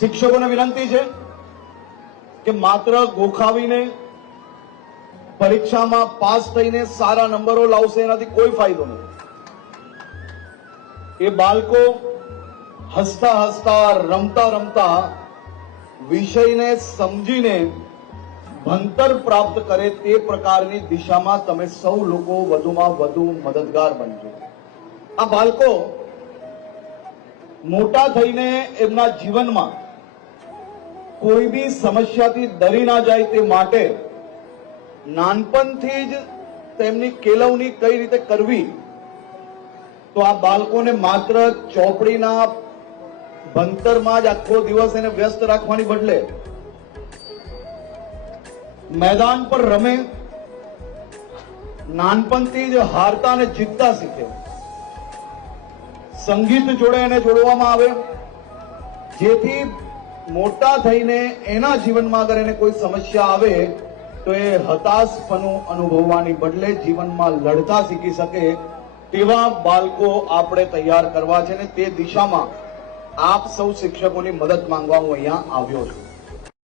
શિક્ષકોને વિનંતી છે કે માત્ર ગોખાવીને પરીક્ષામાં પાસ થઈને સારા નંબરો લાવશે એનાથી કોઈ ફાયદો નથી. એ બાળકો હસતા હસતા રમતા રમતા વિષયને સમજીને ભણતર પ્રાપ્ત કરે તે પ્રકારની દિશામાં તમે સૌ લોકો વધુમાં વધુ મદદગાર બનજો. આ બાળકો મોટા થઈને એમના જીવનમાં કોઈ બી સમસ્યાથી ડરી ના જાય તે માટે નાનપણથી જ તેમની કેળવણી કઈ રીતે કરવી, તો આ બાળકોને માત્ર ચોપડીના ભણતરમાં જ આખો દિવસ એને વ્યસ્ત રાખવાની બદલે मैदान पर रमे, नानपणथी ज हारता ने जीतता सीखे, संगीत जोड़े એને જોડવામાં આવે જેથી મોટા થઈને એના જીવનમાં અગર એને કોઈ સમસ્યા આવે તો એ હતાશપણું અનુભવવાની બદલે જીવનમાં લડતા શીખી શકે તેવા બાળકો આપણે તૈયાર કરવા છે ને તે દિશામાં આપ સૌ શિક્ષકોની મદદ માંગવા હું અહીંયા આવ્યો છું.